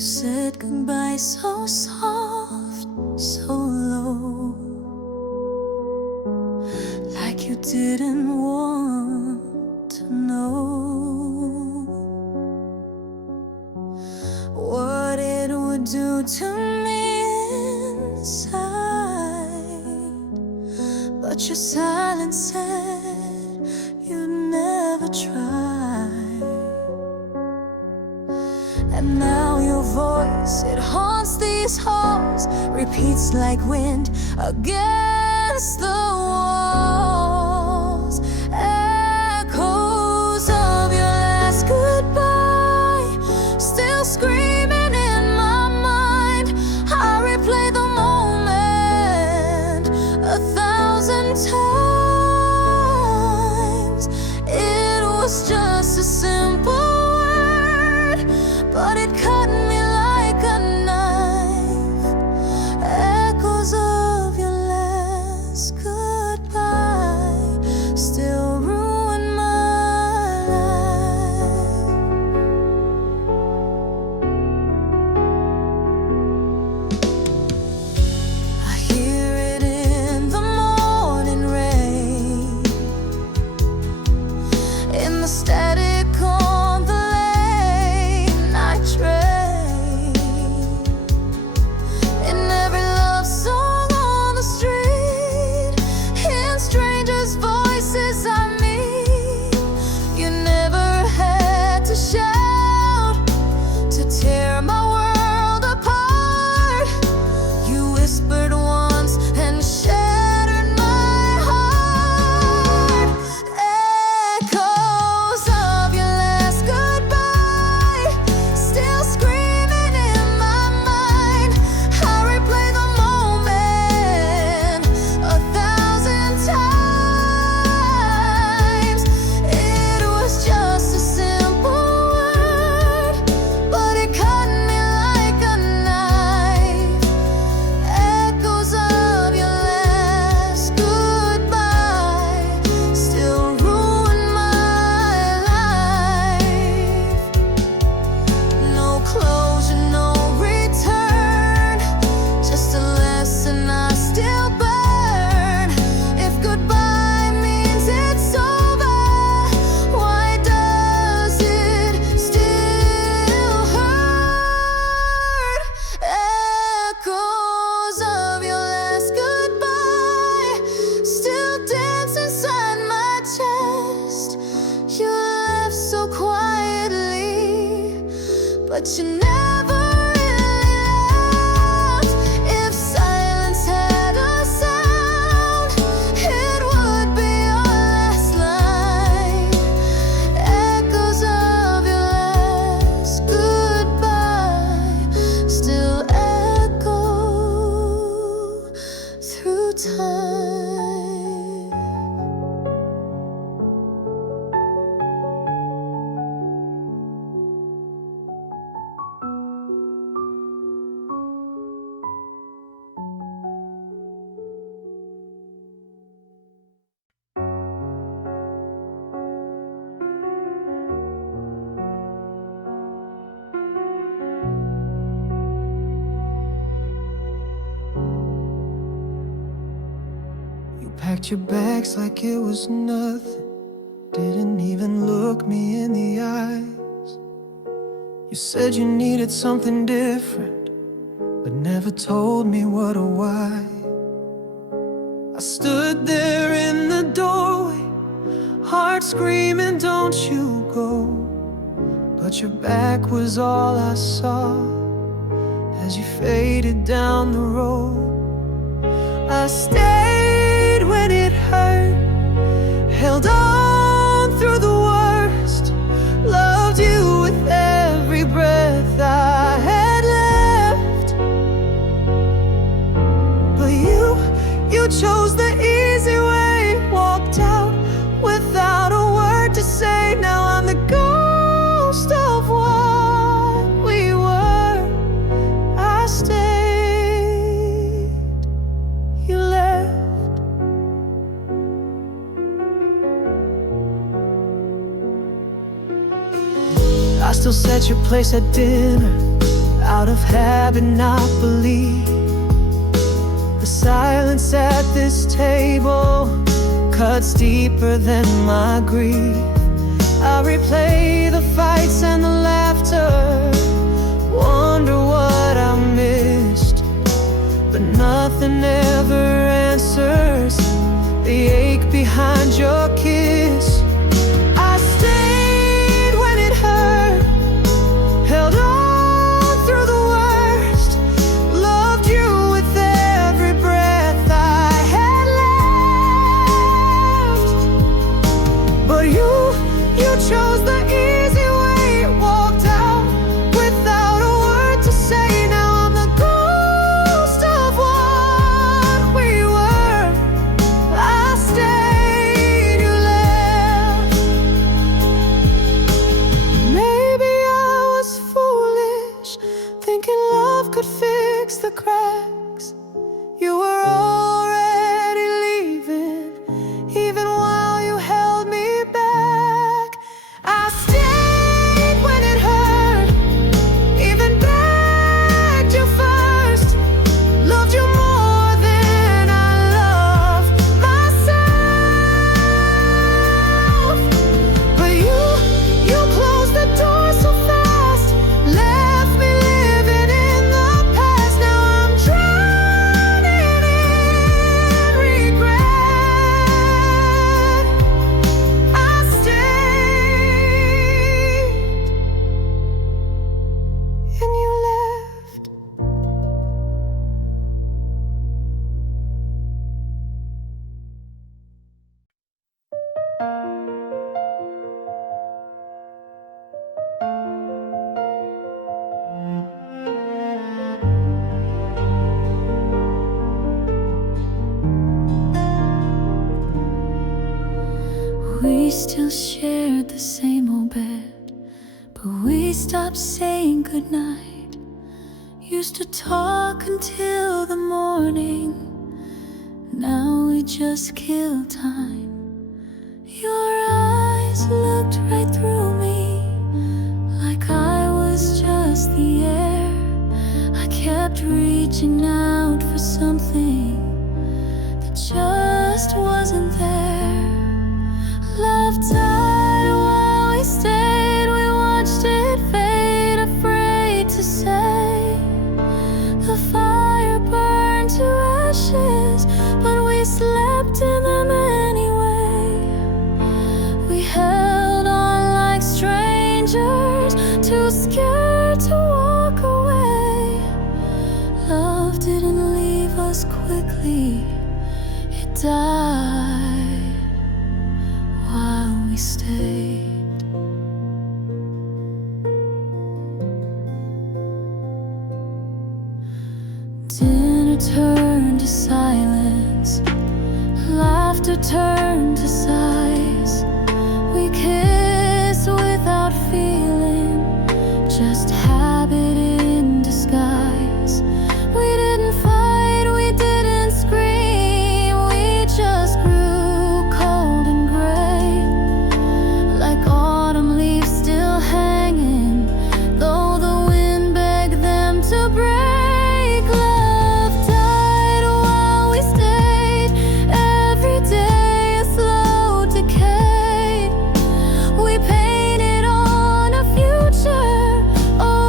said goodbye so soft, so low, like you didn't want to know what it would do to me inside. But your silence said you'd never try. And now your voice, it haunts these halls, repeats like wind against the walls. Echoes of your last goodbye, still screaming in my mind. I replay the moment 1,000 times. It was just a simple word, but it cut me like a knife. Echoes of your last goodbye still ruin my life. I hear it in the morning rain, in the static on the late night train, in every love song on the street, in strangers' voices I meet. You never had to shout to tear my world apart. You whispered once and shattered my heart. Echoes of your last goodbye, still screaming in my mind. I replay the moment 1,000 times. It was just a simple word, but it cut me like a knife. Echoes of your last goodbye still ruin my life. No closure, no return, just a lesson I still burn. If goodbye means it's over, why does it still hurt? Echoes of your last goodbye still dance inside my chest. You left so quietly, but you never really left. If silence had a sound, it would be your last line. Echoes of your last goodbye still echo through time. You packed your bags like it was nothing, didn't even look me in the eyes. You said you needed something different, but never told me what or why. I stood there in the doorway, heart screaming, don't you go. But your back was all I saw as you faded down the road. I stayed when it hurt, held on through the worst, loved you with every breath I had left. But you chose the easy way, walked out without a word to say. Now I'm the ghost of what we were. I stayed, you left. I still set your place at dinner, out of habit, not believe. The silence at this table cuts deeper than my grief. I replay the fights and the laughter, wonder what I missed, but nothing ever answers the ache behind your kiss. I stayed when it hurt, held on through the worst, loved you with every breath I had left. But you chose the easy way, walked out without a word to say. Now I'm the ghost of what we were. I stayed, you left. Maybe I was foolish, thinking love could fix the cracks. You were already leaving, even while you held me back. I stayed when it hurt, even begged you first, loved you more than I love myself. But you closed the door so fast, left me living in the past. Now I'm drowning in regret. I stayed and you left. We still shared the same old bed, but we stopped saying goodnight. Used to talk until the morning, now we just kill time. Your eyes looked right through me, like I was just the air. I kept reaching out for something that just wasn't there. Love died while we stayed, we watched it fade, afraid to say. The fire burned to ashes, but we slept in them anyway. We held on like strangers, too scared to walk away. Love didn't leave us quickly, it died while we stayed. Dinner turned to silence, laughter turned to sighs. We kissed without feeling, just habit in disguise. We didn't fight, we didn't scream, we just grew cold and gray, like autumn leaves still hanging, though the wind begged them to break. Love died while we stayed, every day a slow decay. We painted on a future, oh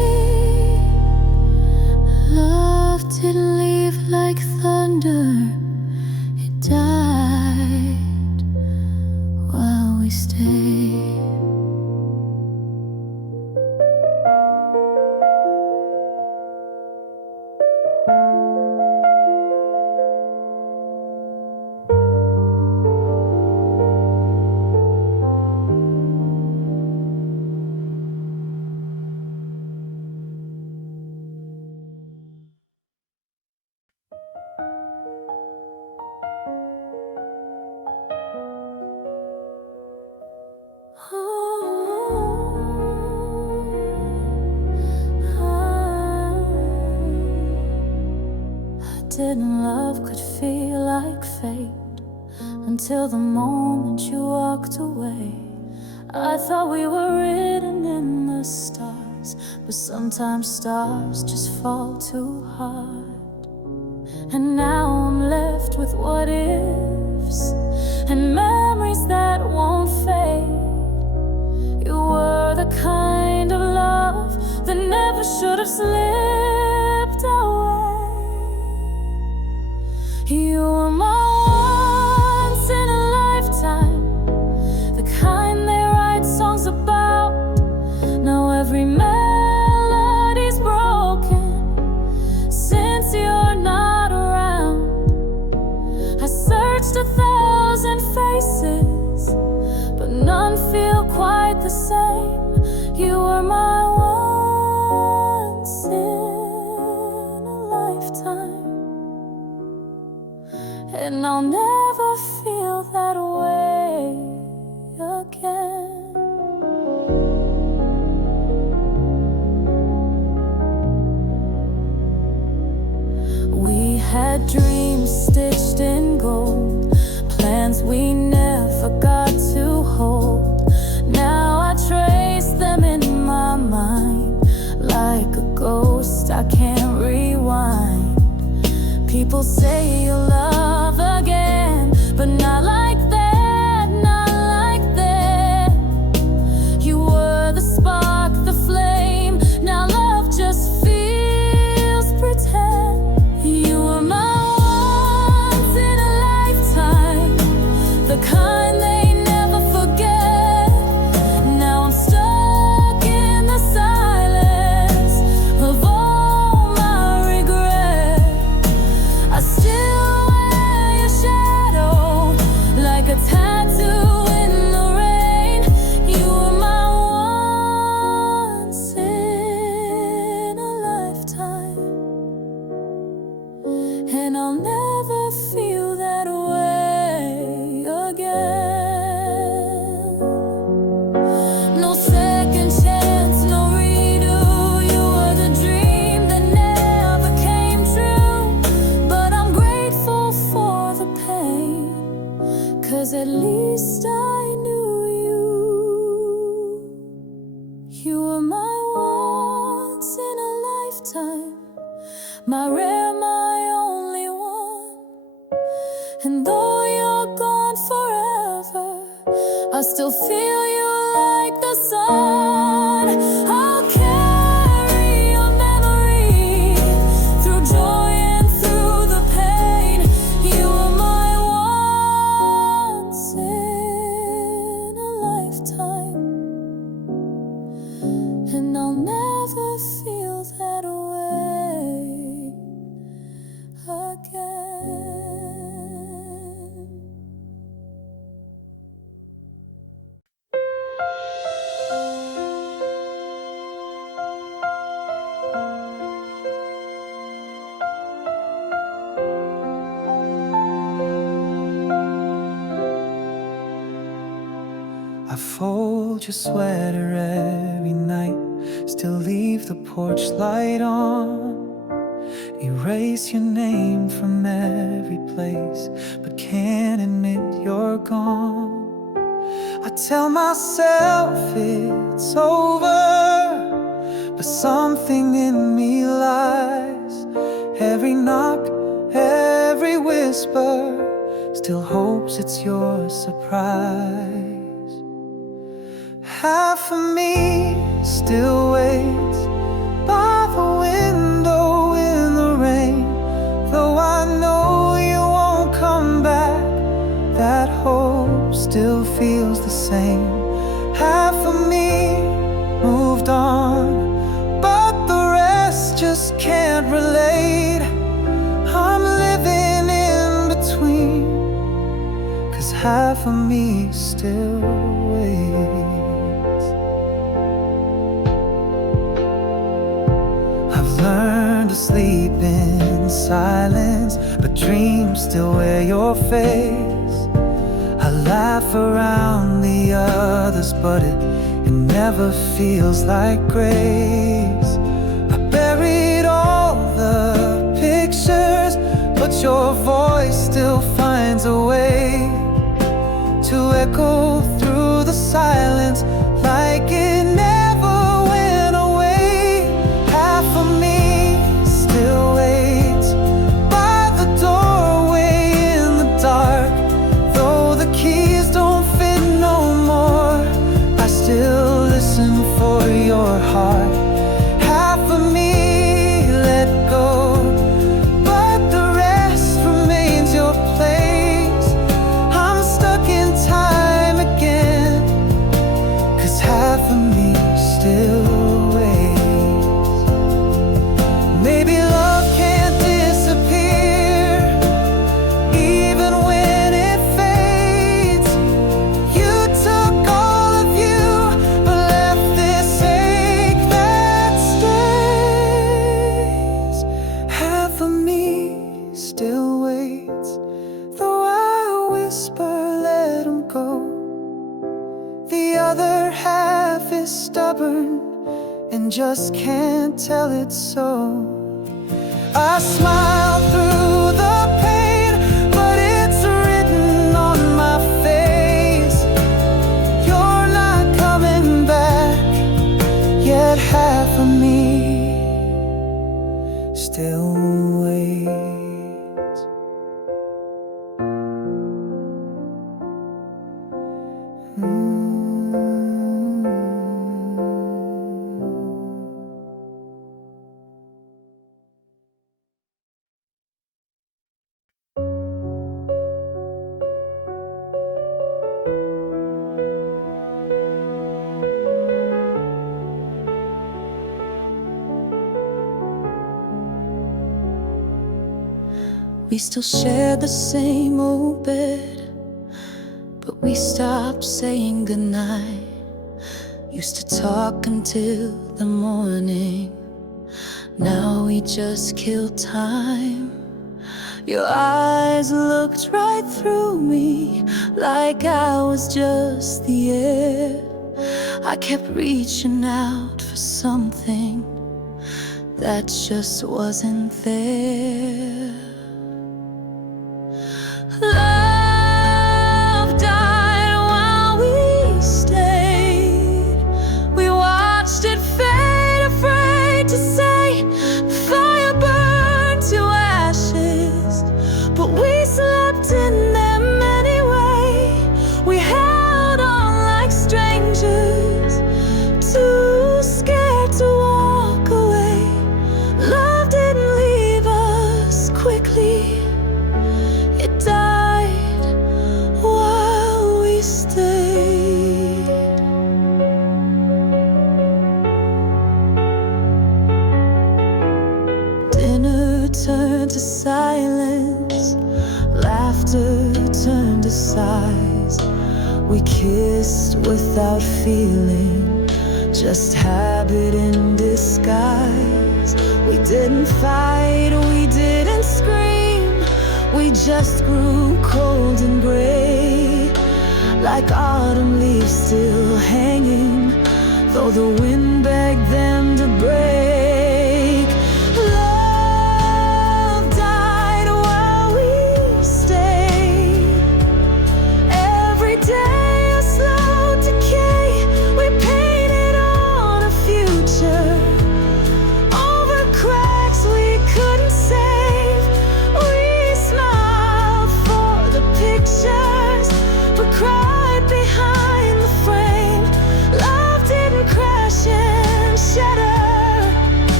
we stay. Didn't love could feel like fate until the moment you walked away. I thought we were written in the stars, but sometimes stars just fall too hard. And now I'm left with what ifs and memories that won't fade. You were the kind of love that never should have slipped away. You were my once in a lifetime, the kind they write songs about. Now every melody's broken since you're not around. I searched 1,000 faces, but none feel quite the same. You were my once in a lifetime, and I'll never feel that way again. We had dreams stitched in gold, plans we never got to hold. Now I trace them in my mind like a ghost I can't rewind. People say you'll love again, but not like that, not like that. You were the spark, the flame. Now love just feels pretend. You were my once in a lifetime, the kind they never forget. Now I'm stuck in the silence of all my regret. I still wear your shadow like a tattoo in the rain. You were my once in a lifetime, and I'll never feel that way again. No second chance, no redo. You were the dream that never came true, but I'm grateful for the pain, 'cause at least I knew you. You were my once in a lifetime, my rare, my only one. And though you're gone forever, I still feel you like the sun. I'll carry your memory through joy and through the pain. You were my once in a lifetime, and I'll never feel that way again. I fold your sweater every night, still leave the porch light on. Erase your name from every place, but can't admit you're gone. I tell myself it's over, but something in me lies. Every knock, every whisper still hopes it's your surprise. Half of me still waits by the window in the rain, though I know you won't come back. That hope still feels the same. Half of me moved on, but the rest just can't relate. I'm living in between, 'cause half of me still waits. I've learned to sleep in silence, but dreams still wear your face. I laugh around the others, but it never feels like grace. I buried all the pictures, but your voice still finds a way to echo through the silence like it never went away. Half of me still waits by the doorway in the dark. Though the keys don't fit no more, I still listen for your heart. Half of me let go, but the rest remains your place. I'm stuck in time again, 'cause half of me still waits. Maybe love can't disappear, even when it fades. You took all of you, but left this ache that stays. Half of me still waits, though I whisper let him go. The other half is stubborn and just can't tell it so. I smile through the pain, but it's written on my face. You're not coming back, yet half of me still waits. We still share the same old bed, but we stopped saying goodnight. Used to talk until the morning, now we just kill time. Your eyes looked right through me like I was just the air. I kept reaching out for something that just wasn't there. Love died while we stayed. We watched it fade, afraid to say the fire burned to ashes, but we slept in them anyway. We held on like strangers, too scared to walk away. Love didn't leave us quickly, it died while we stayed. Dinner turned to silence, laughter turned to sighs. We kissed without feeling, just habit in disguise. We didn't fight, we didn't scream, we just grew cold and gray, like autumn leaves still hanging, though the wind begged them to break. Love died while we stayed. Every day a slow decay, we painted on a future over cracks we couldn't save. We smiled for the pictures, but cried behind the frame. Love didn't crash and shatter,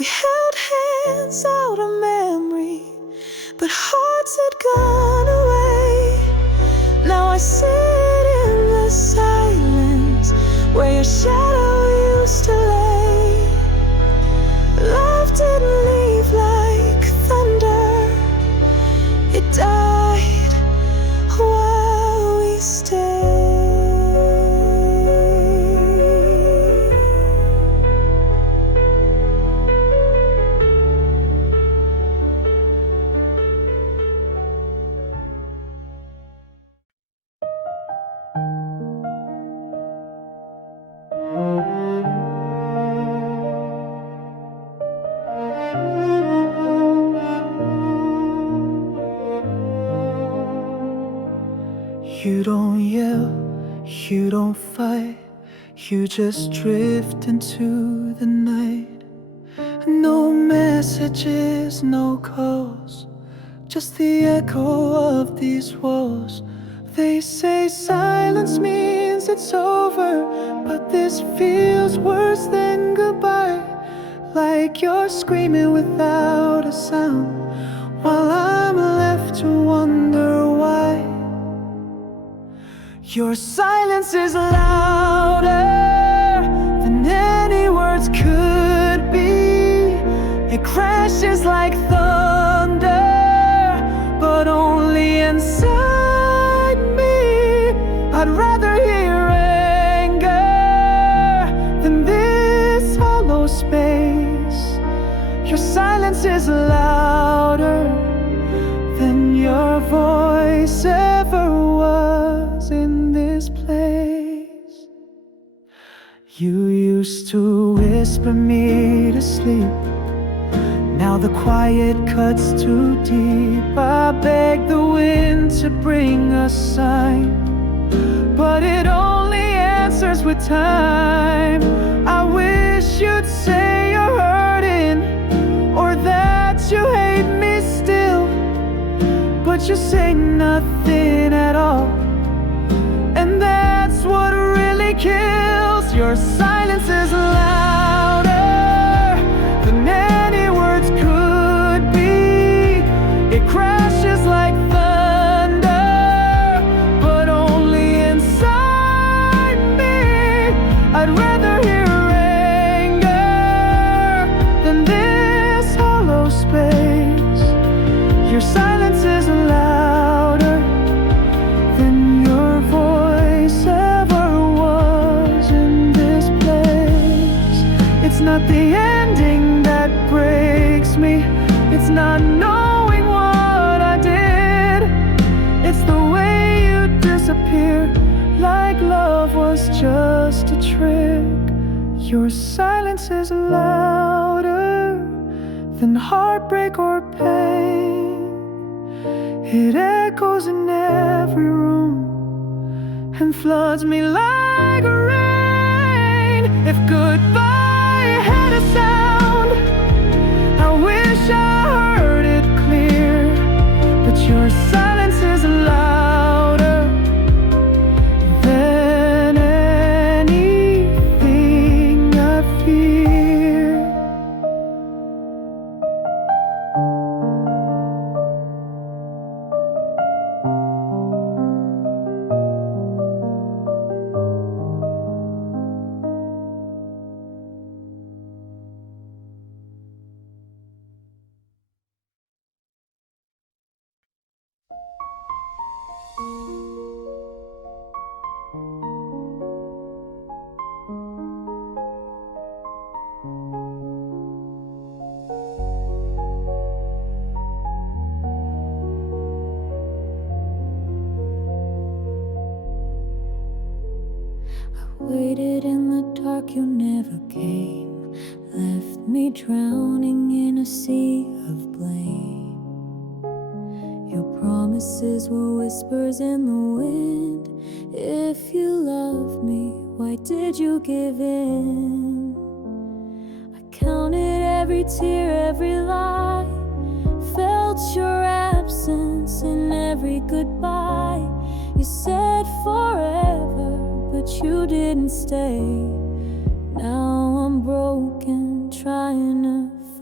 We held hands out of memory, but hearts had gone away. Now I sit in the silence where your shadow used to lay. Love didn't leave like thunder, it died while we stayed. You don't yell, you don't fight, you just drift into the night. No messages, no calls, just the echo of these walls. They say silence means it's over, but this feels worse than goodbye. Like you're screaming without a sound, while I'm left to wonder why. Your silence is louder than any words could be. It crashes like thunder, but only inside me. I'd rather hear anger than this hollow space. Your silence is louder than your voice ever was in this place. You used to whisper me to sleep, now the quiet cuts too deep. I beg the wind to bring a sign, but it only answers with time. I wish you'd say you're hurting, or that you hate me still, but you say nothing at all, and that's what really kills. Your silence is louder than any words could be. It crashes like thunder, but only inside me. I'd rather hear anger than this hollow space. Your silence is louder than your voice ever was in this place. It's not the ending that breaks me, it's not knowing what I did, it's the way you disappear, like love was just a trick. Your silence is louder than heartbreak or pain. It echoes in every room and floods me like rain. If goodbye had a sound, I wish I heard it clear, but your silence is louder than anything I fear. Waited in the dark, you never came. Left me drowning in a sea of blame. Your promises were whispers in the wind. If you loved me, why did you give in? I counted every tear, every lie, felt your absence in every goodbye. You said forever, but you didn't stay. Now I'm broken, trying to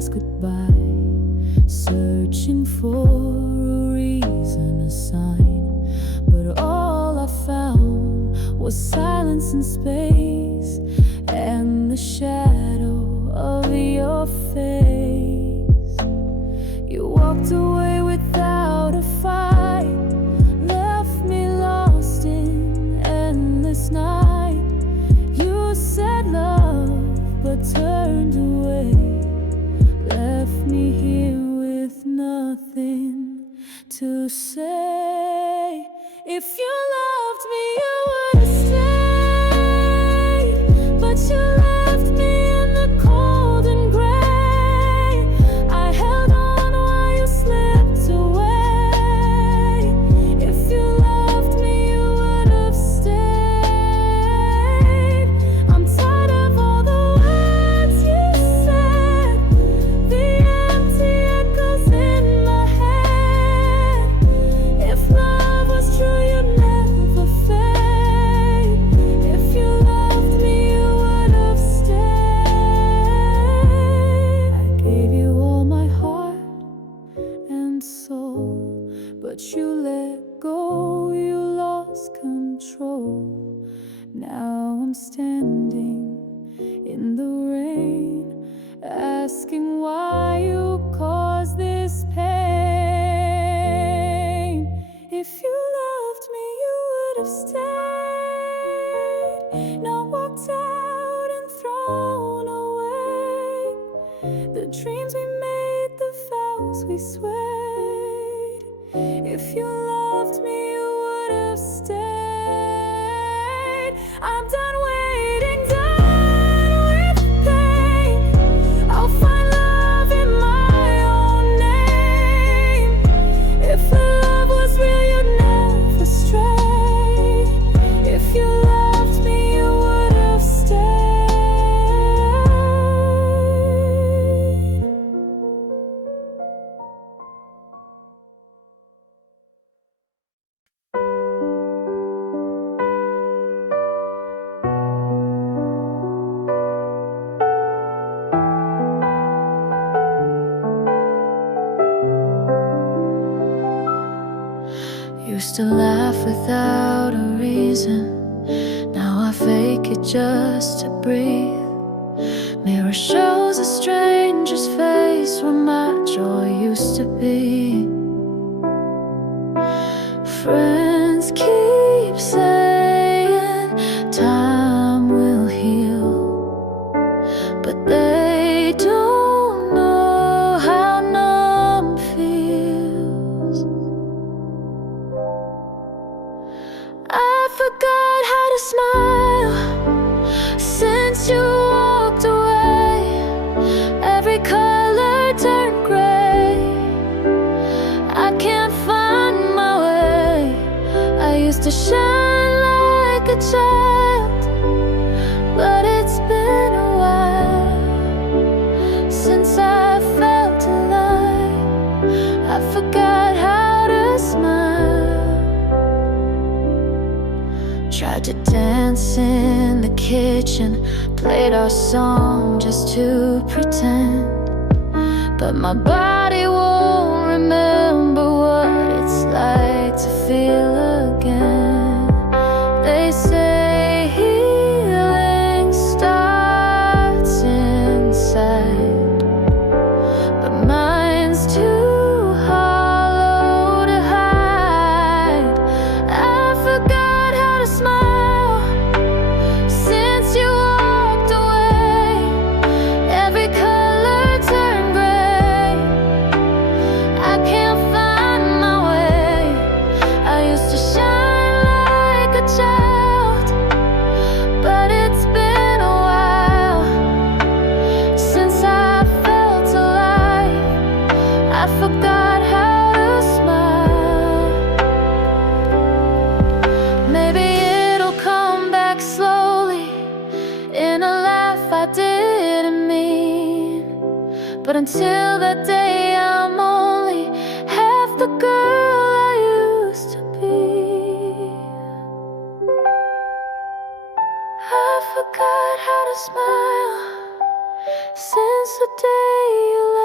past goodbye, searching for a reason, a sign, but all I found was silence and space and the shadow of your face. You walked away without a fight, left me lost in endless night. You said love but turned away, left me here with nothing to say. If you loved me, you would have stayed, but you left me in the cold and gray. I held on while you slipped away. If you loved me, you would have stayed. I'm tired of all the words you said, the empty echoes in my head. If love was true, you'd never fade. If you loved me, you would have stayed. I gave you all my heart and soul, but you let go, you lost control. Now I'm standing in the rain, asking why you caused this pain. If you loved me, you would have stayed, not walked out and thrown away the dreams we made, the vows we swayed. If you loved me, you would have stayed. I'm done waiting, done with pain. I'll find love in my own name. If the love was real, you'd never stray. If you loved me, you would have stayed. Used to laugh without a reason, now I fake it just to breathe. Mirror shows a stranger's face where my joy used to be. Friends keep saying time will heal, but they don't know how numb feels. I forgot how to smile since you walked away. Every color turned gray. I can't find my way. I used to shine like a child, but it's been a while since I felt alive. I forgot how to smile. Tried to dance in the kitchen, played our song just to pretend, but my body won't remember what it's like to feel again. They say healing starts inside, but mine's too hollow to hide. I forgot how to smile since you walked away. Every color turned gray. I can't find my way. I used to shine like a child, but it's been a while since I felt alive. I forgot how to smile. Maybe it'll come back slowly in a laugh I didn't mean, but until that day I'm only half the girl I used to be. I forgot how to smile since the day you left.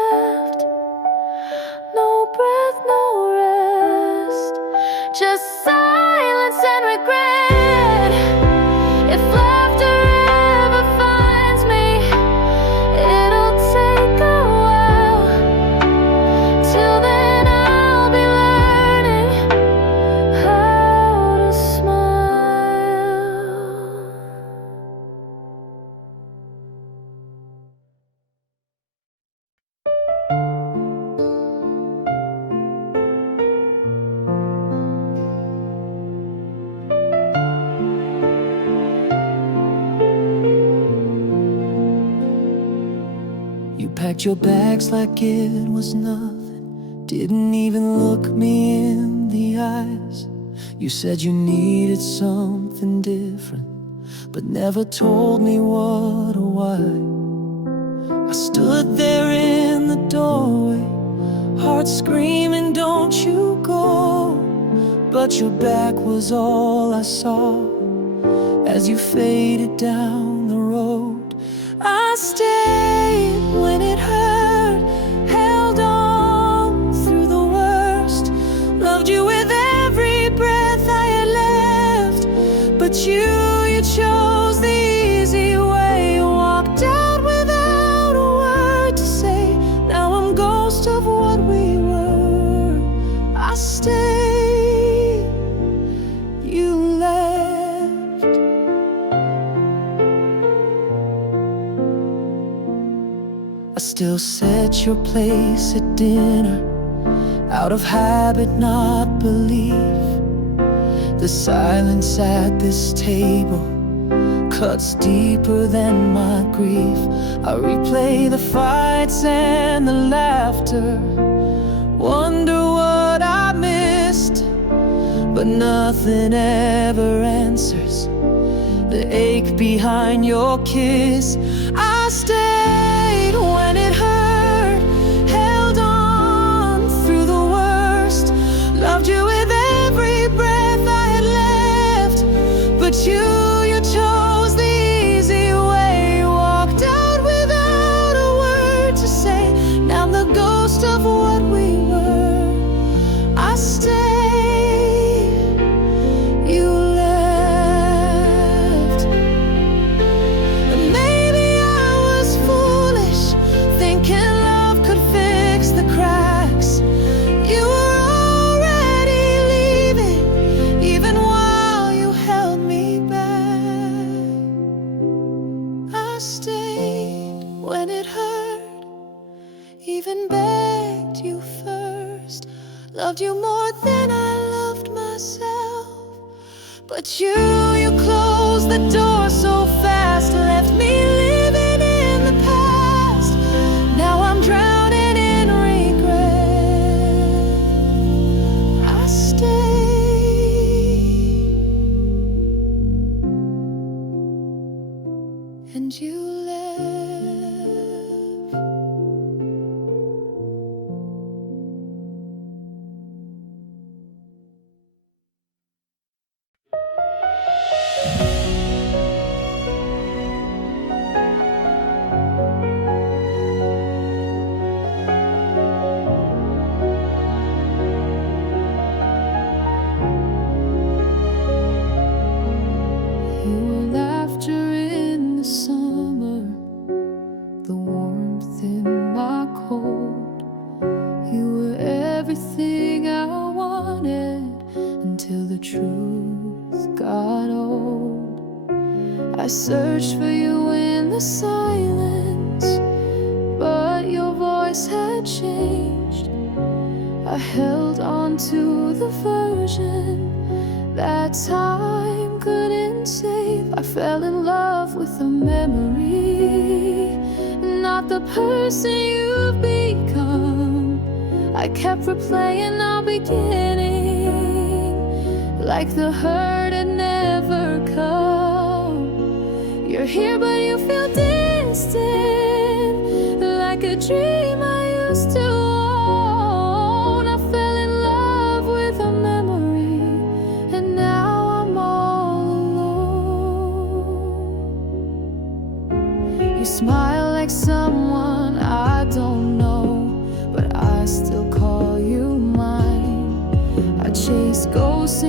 just silence and regret. If laughter ever finds me, it'll take a while. Till then I'll be learning how to smile. You packed your bags like it was nothing, didn't even look me in the eyes. You said you needed something different, but never told me what or why. I stood there in the doorway, heart screaming, don't you go. But your back was all I saw as you faded down the road. I stayed when it hurt, held on through the worst, loved you with every breath I had left. But you chose the easy way, walked out without a word to say. Now I'm ghost of what we were. I stayed, you left. I still set your place at dinner, out of habit, not belief. The silence at this table cuts deeper than my grief. I replay the fights and the laughter, wonder what I missed. But nothing ever answers the ache behind your kiss. I stayed when it hurt, held on through the worst, loved you with every breath I had left. But you chose the easy way, walked out without a word to say. Now I'm the ghost of what we were. I stayed, you left. And maybe I was foolish, thinking love could fix the cracks. You were already leaving, even while you held me back. I stayed when it hurt, even begged you first, loved you more than I loved myself. But you closed the door so fast, left me living in the past. Now I'm drowning in regret. I stayed, and you left. You were laughter in the summer, the warmth in my cold. You were everything I wanted until the truth got old. I searched for you in the silence, but your voice had changed. I held on to the version that time couldn't save. I fell in love with the memory, not the person you've become. I kept replaying our beginning, like the hurt had never come. You're here but you feel distant, like a dream I used to own. I fell in love with a memory, and now I'm all alone. You smile like someone I don't know, but I still call you mine. I chase ghosts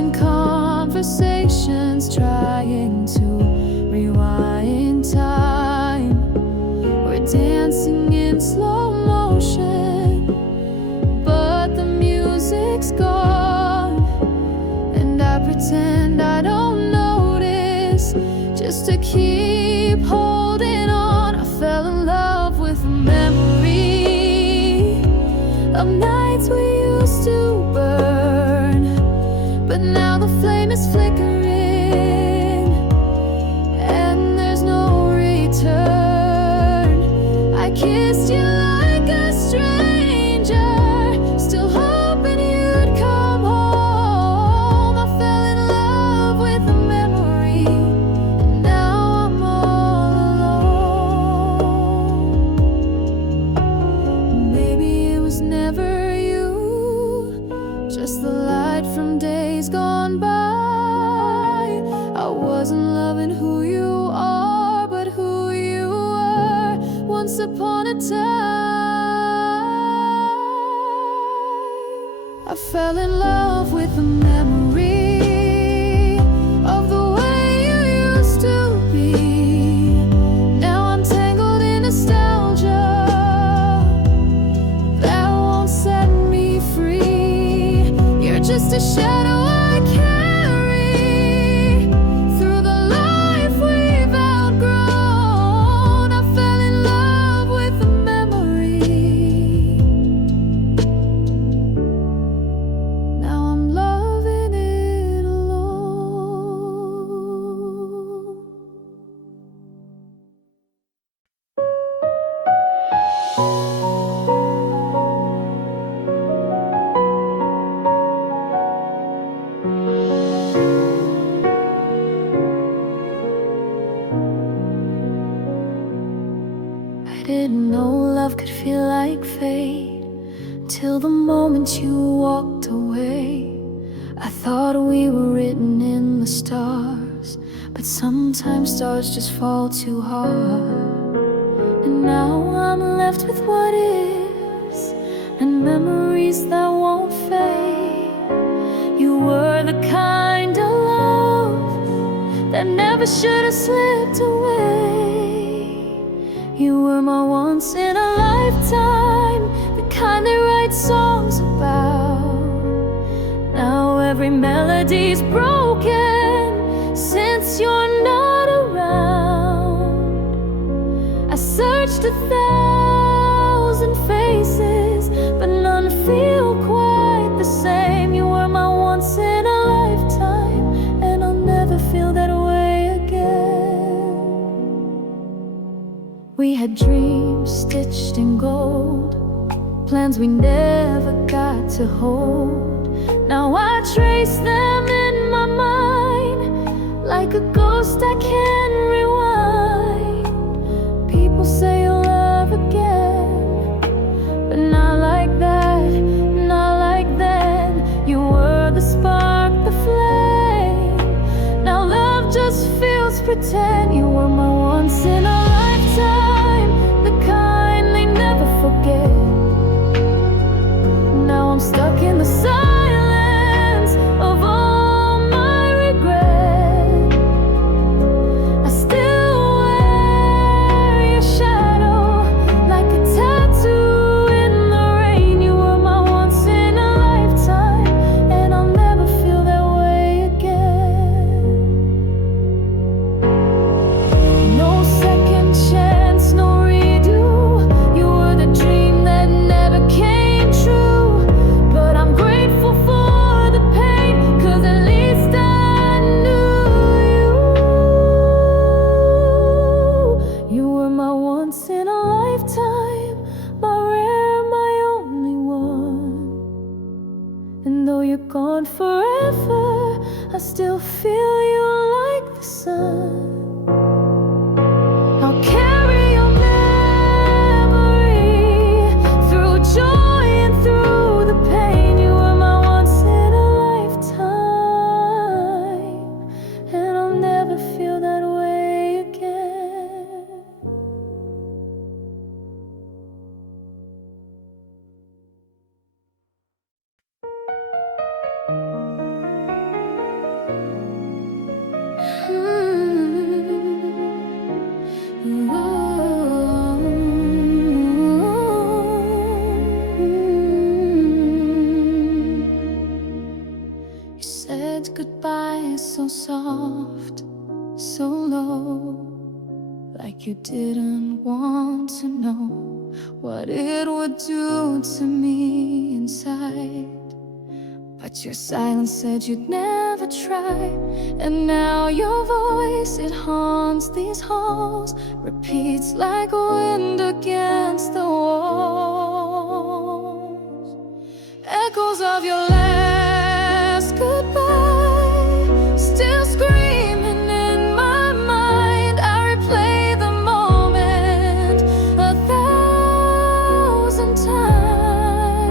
was never you, just the light from days gone by. I wasn't loving who you are, but who you were once upon a time. I fell in love with the memory of the way you used to be. Now I'm tangled in nostalgia that won't set me free. You're just a shadow I carry through the life we've outgrown. I fell in love with the memory. Now I'm loving it alone. I didn't know love could feel like fate till the moment you walked away. I thought we were written in the stars, but sometimes stars just fall too hard. And now I'm left with what is and memories that won't fade. You were the kind of love that never should have slipped away. You were my once in a lifetime, the kind they write songs about. Now every melody's broken since you're not around. I searched 1,000 faces, but none feel quite the same. You were my once in a lifetime, and I'll never feel that way again. We had dreams stitched in gold, plans we never got to hold. Now I trace them in my mind like a ghost I can't rewind. People say you'll love again, but not like that, not like then. You were the spark, the flame. Now love just feels pretend. You were my once in a lifetime, the kind they never forget. Now I'm stuck in the silence of all my regret. I still wear your shadow like a tattoo in the rain. You were my once in a lifetime, and I'll never feel that way again. No second chance, no redo. You were the dream that never came true. But I'm grateful for the pain, 'cause at least I knew you. You were my once in a lifetime, my rare, my only one. And though you're gone forever, I still feel you like the sun. I'll carry your memory through joy and through the pain. You were my once in a lifetime, and I'll never feel that way again. You said goodbye so soft, so low, like you didn't want to know what it would do to me inside. But your silence said you'd never try. And now your voice, it haunts these halls, repeats like wind against the walls. Echoes of your last goodbye, still screaming in my mind. I replay the moment 1,000 times.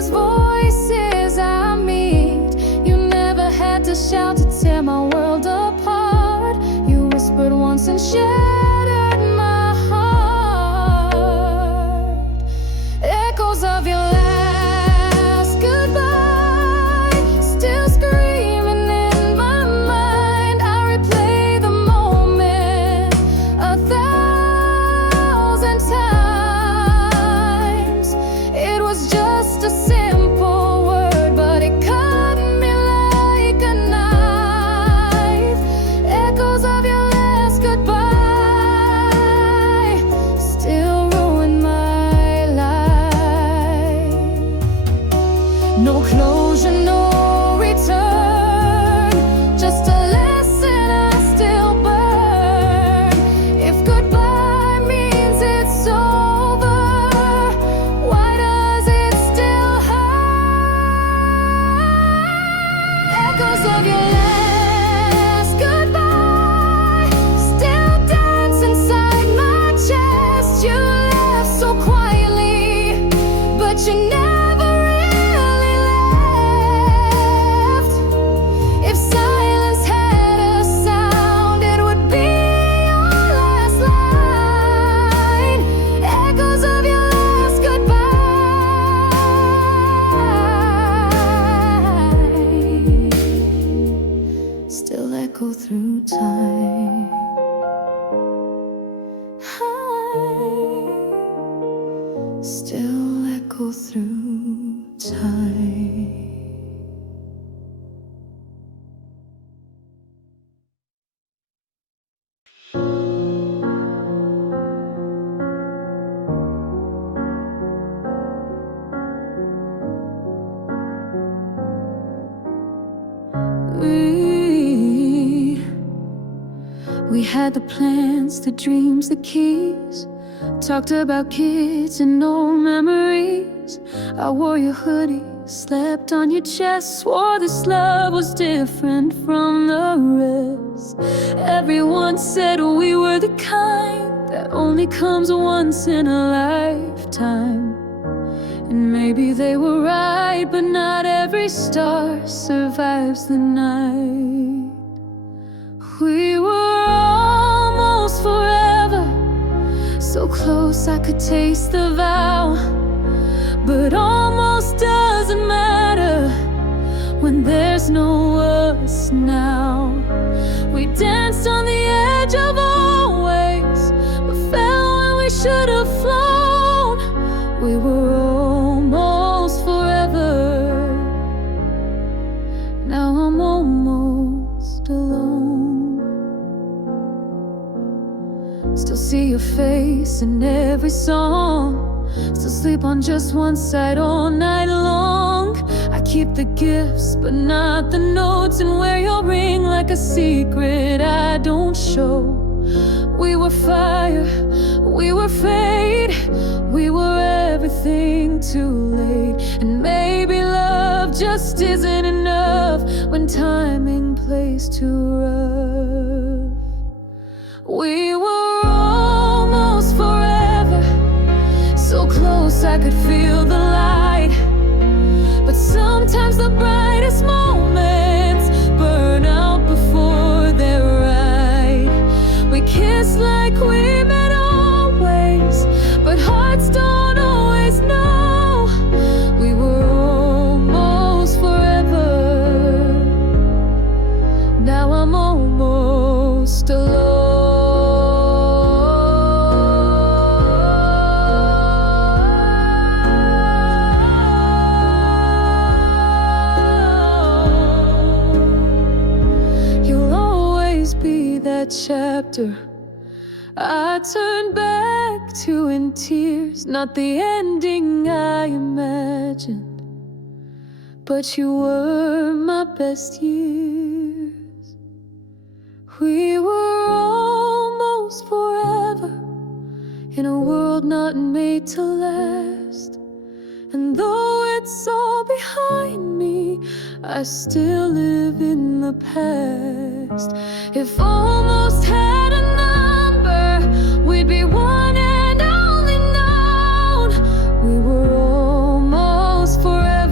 strangers' voices I meet. You never had to shout to tear my world apart. You whispered once and shattered my heart. Echoes of your last goodbye still screaming in my mind. I replay the moment 1,000 times. It was just a simple word, but it cut me like a knife. Echoes of your last goodbye still ruin my life. No closure, no return, just a lesson I still burn. If goodbye means it's over, why does it still hurt? Echoes of your last goodbye still dance inside my chest. You left so quietly, but you never really left. If silence had a sound, it would be your last line. Echoes of your last goodbye still echo through time. Still echo through time. We had the plans, the dreams, the keys. Talked about kids and old memories. I wore your hoodie, slept on your chest. Swore this love was different from the rest. Everyone said we were the kind that only comes once in a lifetime. And maybe they were right, but not every star survives the night. We were almost forever, so close I could taste the vow. But almost doesn't matter when there's no us now. We danced on the edge of always, but fell when we should have flown. We were almost forever. Now I'm almost alone. Still see your face in every song. Still sleep on just one side all night long. I keep the gifts but not the notes, and wear your ring like a secret I don't show. We were fire, we were fate, we were everything too late. And maybe love just isn't enough when timing plays too rough. We were almost forever, so close I could feel the light. But sometimes the brightest moments burn out before they're right. We kiss like we met always, but hearts don't always know. We were almost forever. Now I'm almost alone. Chapter I turned back to in tears, not the ending I imagined, but you were my best years. We were almost forever in a world not made to last. And though it's all behind me, I still live in the past. If almost had a number, we'd be one and only known. We were almost forever.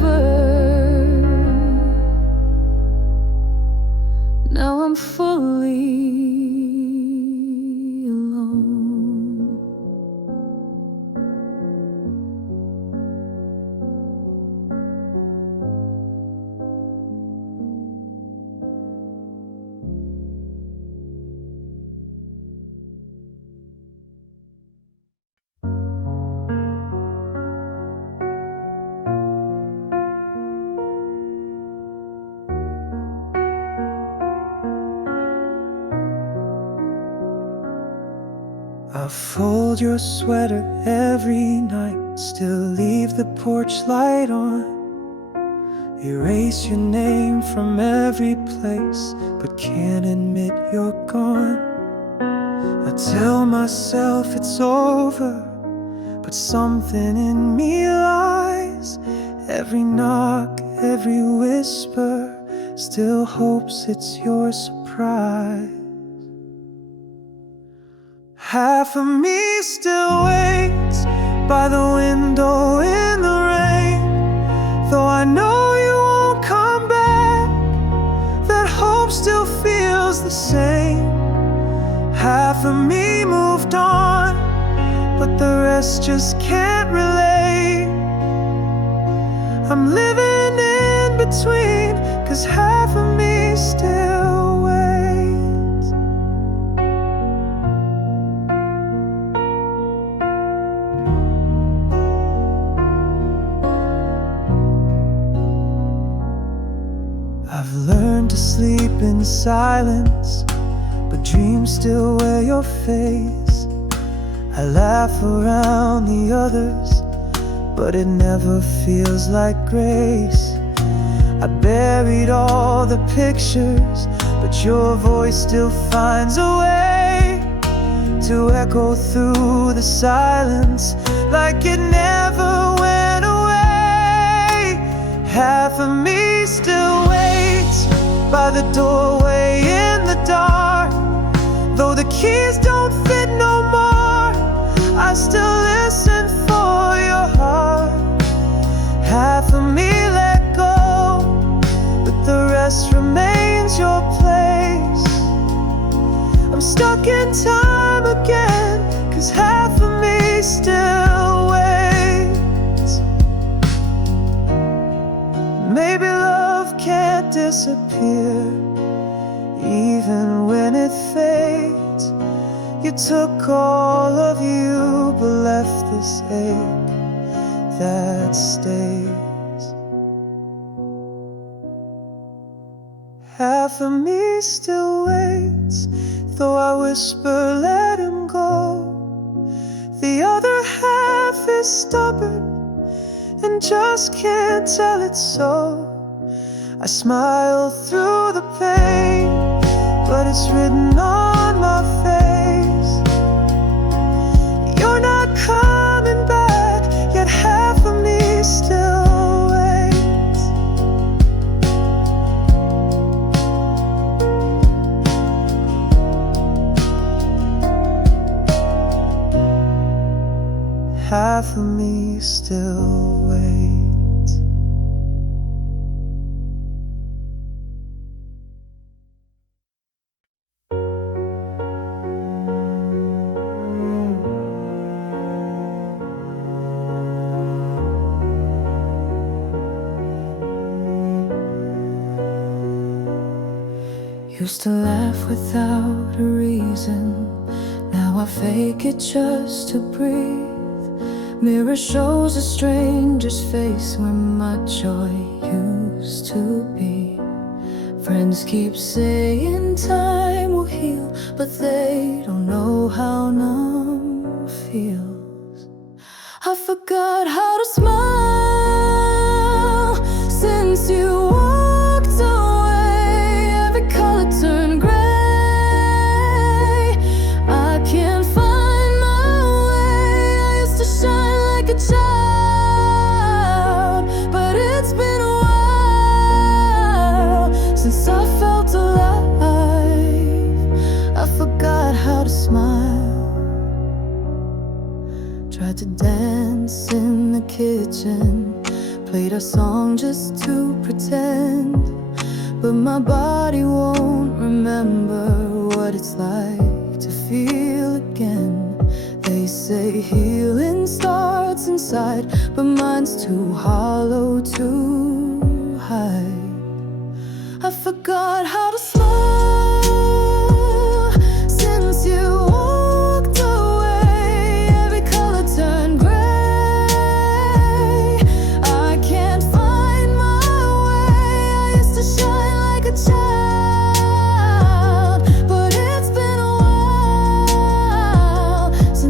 fold your sweater every night, still leave the porch light on. Erase your name from every place, but can't admit you're gone. I tell myself it's over, but something in me lies. Every knock, every whisper still hopes it's your surprise. Half of me still waits by the window in the rain, though I know you won't come back. That hope still feels the same. Half of me moved on, but the rest just can't relate. I'm living in between, 'cause half of me still waits. I've learned to sleep in silence, but dreams still wear your face. I laugh around the others, but it never feels like grace. I buried all the pictures, but your voice still finds a way to echo through the silence like it never went away. Half of me still waits by the doorway in the dark, though the keys don't fit no more. I still listen for your heart. Half of me let go, but the rest remains your place. I'm stuck in time again, 'cause half of me still waits. Maybe love can't disappear, even when it fades. You took all of you, but left this ache that stays. Half of me still waits, though I whisper let him go. The other half is stubborn and just can't tell it so. I smile through the pain, but it's written on my face. You're not coming back, yet half of me still waits. Half of me still waits. Used to laugh without a reason, now I fake it just to breathe. Mirror shows a stranger's face where my joy used to be. Friends keep saying time will heal, but they don't know how numb feels. I forgot how to smile since you walked away. Every color turned gray. I can't find my way. I used to shine like a child, but it's been a while since I felt alive. I forgot how to smile. Tried to dance in the kitchen, played our song just to pretend, but my body won't remember what it's like to feel again. They say healing starts inside, but mine's too hollow to hide. I forgot how to smile since you walked away. Every color turned gray. I can't find my way. I used to shine like a child, but it's been a while since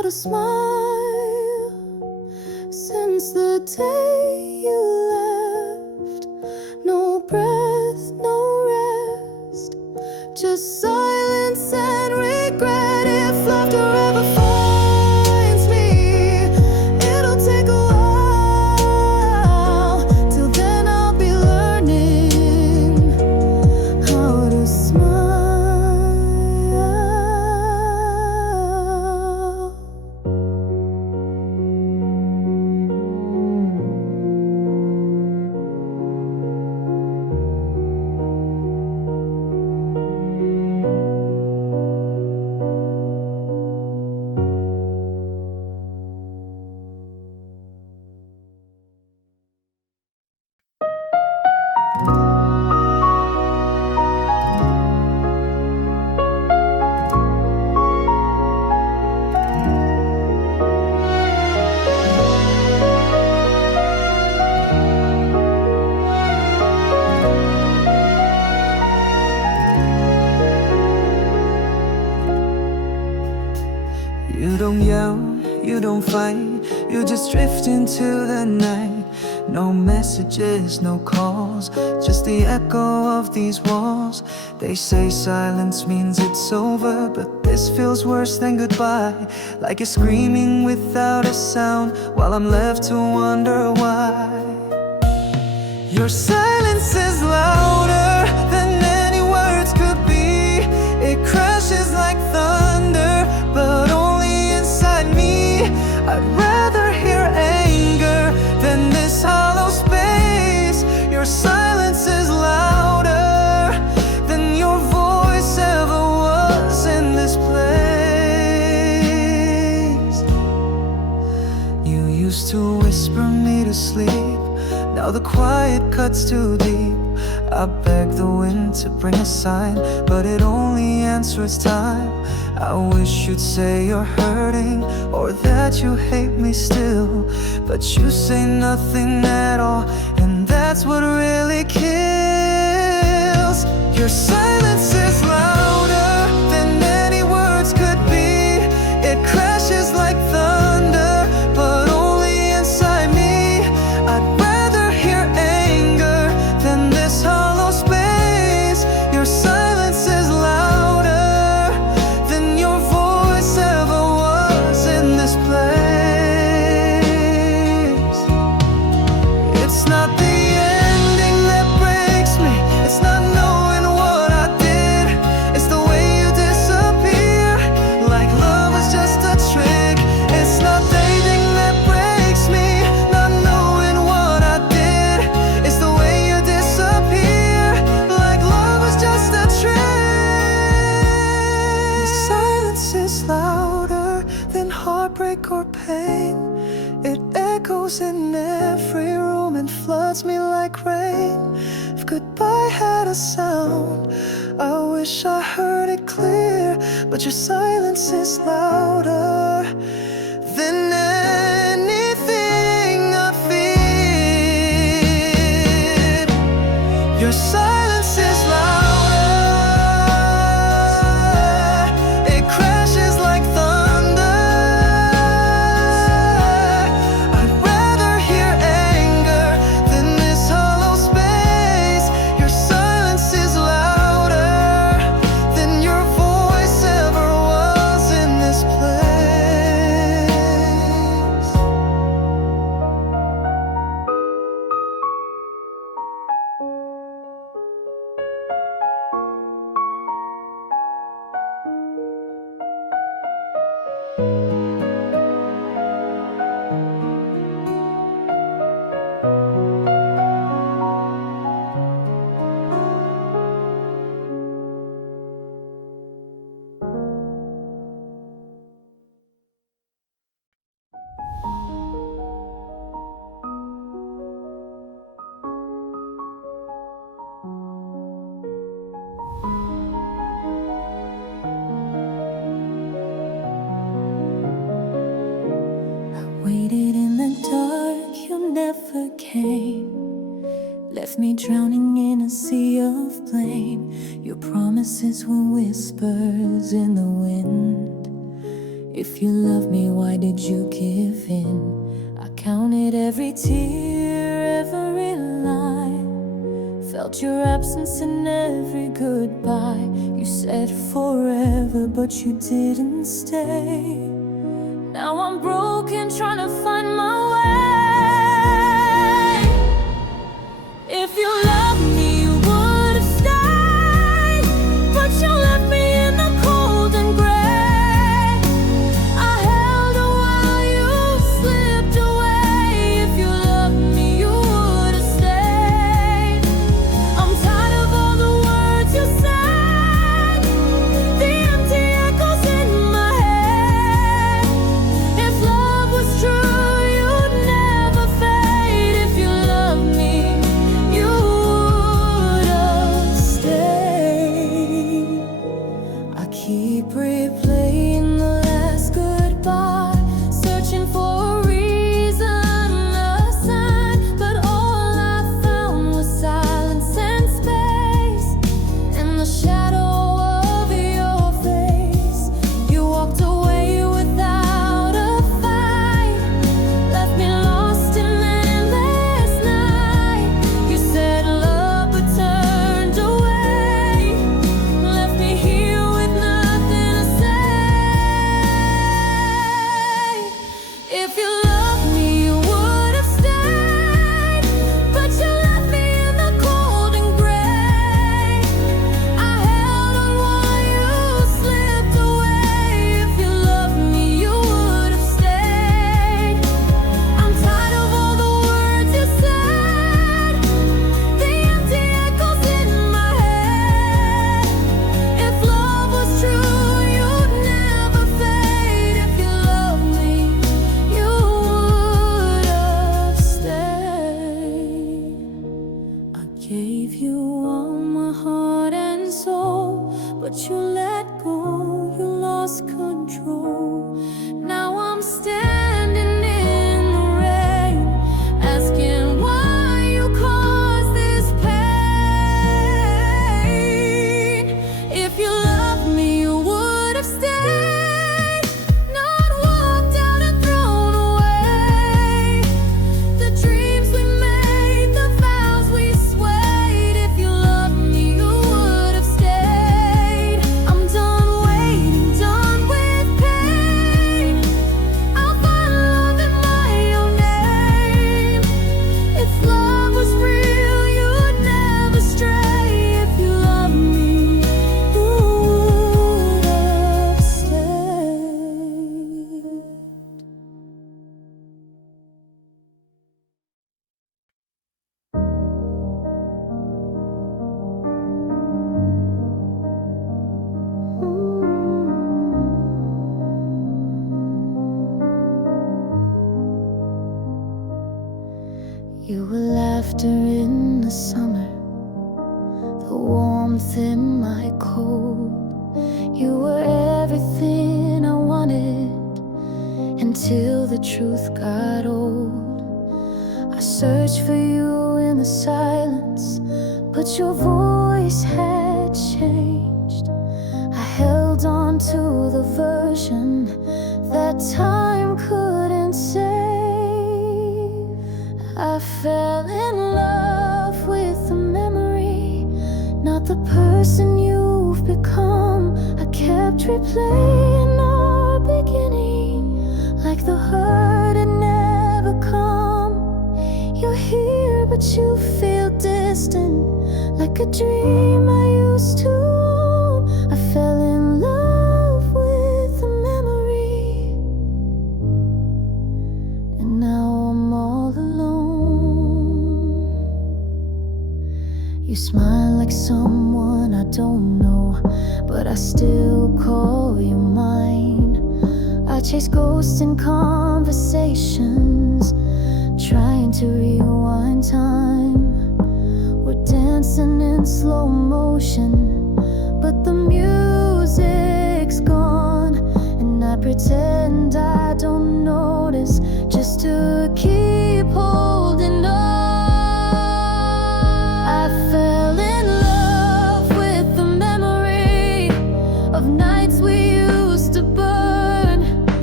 how to smile since the day you left. No breath, no rest, just silence and regret. If laughter ever finds me, it'll take a while. Till then I'll be learning how to smile. You don't yell, you don't fight, you just drift into the night. No messages, no calls, just the echo of these walls. They say silence means it's over, but this feels worse than goodbye. Like you're screaming without a sound, while I'm left to wonder why. Your silence is louder than any words could be. It crashes like thunder, but only inside me. I'd rather hear anger than this hollow space. Your silence is louder than your voice ever was in this place. You used to whisper me to sleep, now the quiet cuts too deep. I beg the wind to bring a sign, but it only answers time. I wish you'd say you're hurting, or that you hate me still, but you say nothing at all, and that's what really kills. Your silence is louder than any words could be. It crashes like thunder, but only inside me. I'd rather hear anger than this hollow space. Your silence is louder than your voice ever was in this place. It's not the ending that breaks me, it's not knowing what I did, it's the way you disappear, like love was just a trick. It's not the thing that breaks me, not knowing what I did, it's the way you disappear, like love was just a trick. Silence is louder than heartbreak or pain. It echoes in every room and floods me like rain. If goodbye had a sound, I wish I heard it clear, but your silence is louder than anything I feared. Your silence is louder, it crashes like thunder. I'd rather hear anger than this hollow space. Your silence is louder than your voice ever was in this place. Waited in the dark, you never came. Left me drowning in a sea of blame. Your promises were whispers in the wind. If you love me, why did you give in? I counted every tear, every lie, felt your absence in every goodbye. You said forever, but you didn't stay. Now I'm broken, trying to find my way. If you love me, you would have stayed, but you left me in the cold and gray. I held on while you slipped away. If you loved me, you would have stayed. I'm tired of all the words you said, the empty echoes in my head. If love was true, you'd never fade. If you loved me, you would have stayed. I keep replaying the last goodbye, searching for a reason, a sign, but all I found was silence and space. In the shadow of your face, you walked away without a fight, left me lost in endless night. You said love but turned away, left me here with nothing to say. If you loved me, you would have stayed, but you left me in the cold and gray. I held on while you slipped away. If you loved me, you would have stayed. I'm tired of all the words you said, the empty echoes in my head. If love was true, you'd never fade. If you loved me, you would have stayed. I gave you all my heart and soul, but you let go, you lost control. Now I'm standing in the rain, asking why you caused this pain. If you loved me, you would have stayed, not walked out and thrown away the dreams we made, the vows we swayed. If you loved me, you would have stayed. I'm done waiting, done with pain. I'll find love in my own name. If love was real, you'd never stray. If you loved me, you would have stayed. You were laughter in the summer, the warmth in my cold. You were everything I wanted until the truth got old. I searched for you in the silence, but your voice had changed. I held on to the version that time couldn't save. I fell in love with the memory, not the person you've become. I kept replaying our beginning, like the hurt had never come. You're here, but you feel distant, like a dream I used to own. I fell in love with the memory, and now I'm all alone. You smile like someone I don't know, but I still call you mine. I chase ghosts in conversations, trying to rewind time. We're dancing in slow motion, but the music's gone, and I pretend I don't notice just to keep holding on. I fell in love with the memory of nights we used to burn,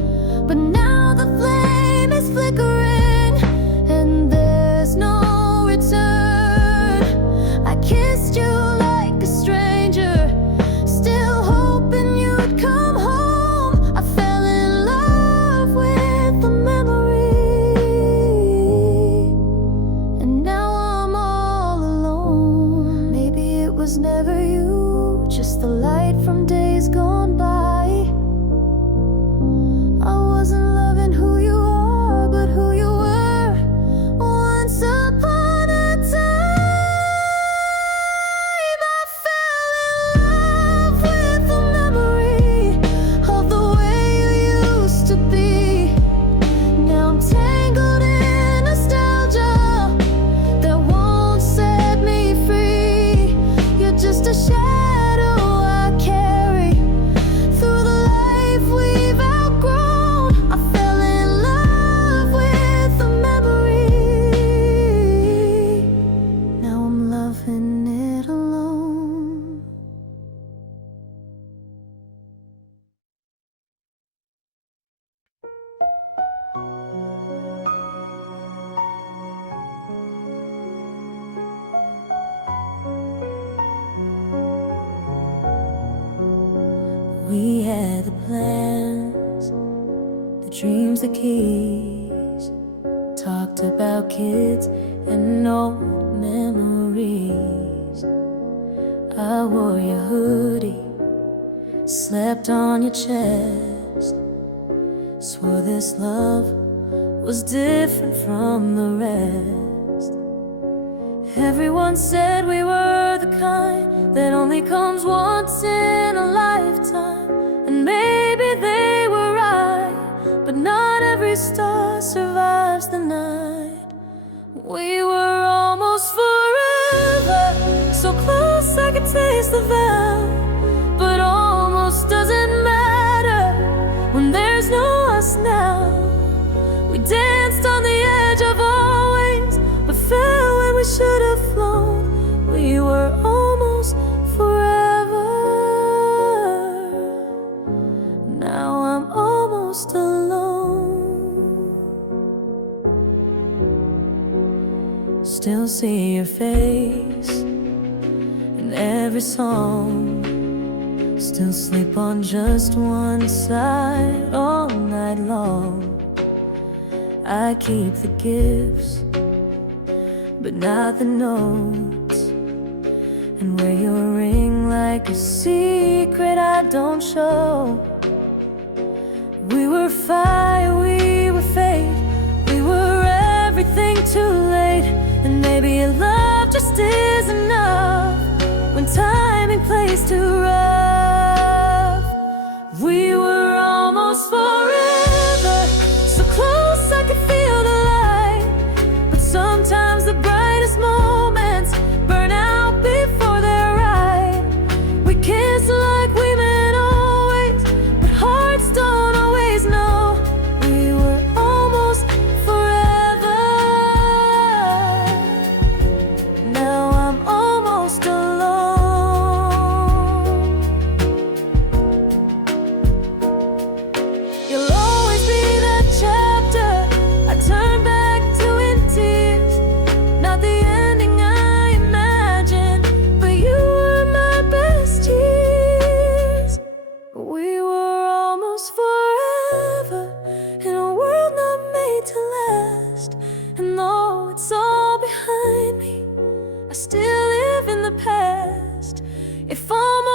was never you, just the light from days gone by. I wasn't loving who you are, but who you were once upon a time. I fell in love with the memory of the way you used to be. Now I'm tangled in nostalgia that won't set me free. You're just a shadow I carry through the life we've outgrown. I fell in love with the memory. Now I'm loving it alone. We had the plans, the dreams, the keys. Talked about kids and old memories. I wore your hoodie, slept on your chest. Swore this love was different from the rest. Everyone said we were the kind that only comes once in a lifetime. And maybe they were right, but not every star survives the night. We were almost forever, so close I could taste the vow. But almost doesn't matter when there's no us now. We danced on the edge of our wings, but fell when we should have flown. We were almost forever. Now I'm almost alone. Still see your face in every song. Still sleep on just one side all night long. I keep the gifts, but not the notes. And wear your ring like a secret I don't show. We were fire, we were fate. We were everything too late. And maybe love just is enough when timing plays too rough. We were almost forever, so close I could feel the light. But sometimes the brightest moments burn out before they're right. We kiss like we meant always, but hearts don't always know. We were almost forever. Now I'm almost alone. You'll always be that chapter I turn back to in tears. Not the ending I imagined, but you were my best years. We were almost forever in a world not made to last. And though it's all behind me, I still live in the past. If only